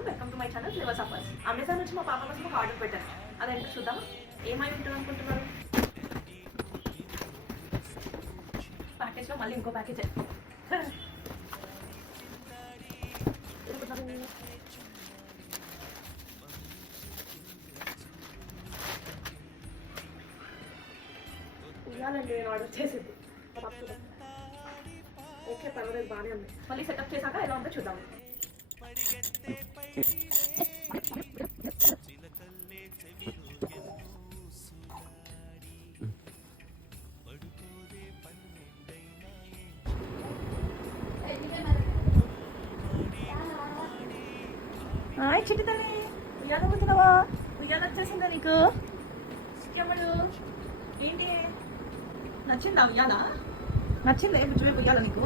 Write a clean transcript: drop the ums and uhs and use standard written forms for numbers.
Everyone, welcome to my channel flavours of us. Amazon నుంచి మా పాప కోసం ఒక ఆర్డర్ పెట్టాను. అదేంటో చూద్దాం. ఏమై ఉంటుంది అనుకుంటున్నారు? ప్యాకేజ్లో మళ్ళీ ఇంకో ప్యాకేజ్. ఇవ్వాలండి నేను ఆర్డర్ చేసింది. ఓకే, పర్వాలేదు, బాగానే ఉంది. మళ్ళీ సెటప్ చేశాక ఎలా ఉందో చూద్దాం. హాయ్ చిట్టి తల్లి, ఉయ్యాల కూర్చున్నావా? ఉయ్యాల వచ్చేసిందా నీకు? ఎవరు ఏంటి నచ్చిందా ఉయ్యాల? నచ్చిందే బుజ్జువే ఉయ్యాల నీకు?